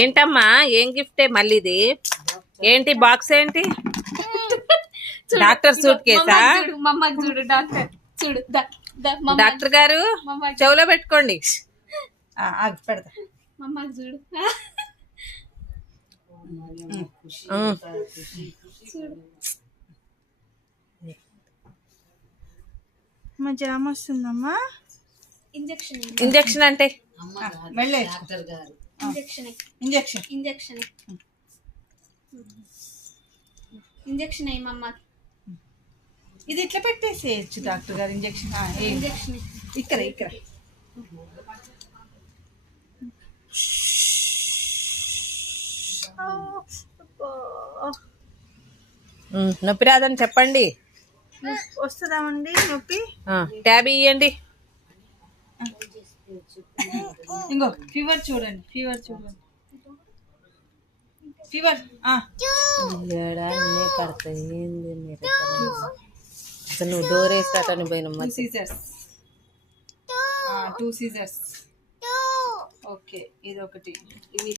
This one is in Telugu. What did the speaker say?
ఏంటమ్మా ఏం గిఫ్టే మళ్ళీ ఇది? ఏంటి బాక్స్ ఏంటి? డాక్టర్ సూట్ కేసా? చూడు డాక్టర్ చూడు డాక్టర్ గారు చెవులో పెట్టుకోండి. పెడతా చూడు మంచి ఆమె వస్తుందమ్మా. ఇంజెక్షన్ అంటే ఇంజెక్షన్ అయ్యమ్మ. ఇది ఇట్లా పెట్టేసేయచ్చు డాక్టర్ గారు. ఇంజెక్షన్ ఇక్కడ ఇక్కడ నొప్పి రాదని చెప్పండి. వస్తుందామండి నొప్పి? ట్యాబ్ ఇవ్వండి. ఇంకో ఫీవర్ చూడండి, ఫీవర్ చూడండి, ఫీవర్ పడతాయి. అసలు నువ్వు డోర్ వేస్తాటని పోయినమ్మా. 2 సీజర్స్. ఓకే ఇది ఒకటి.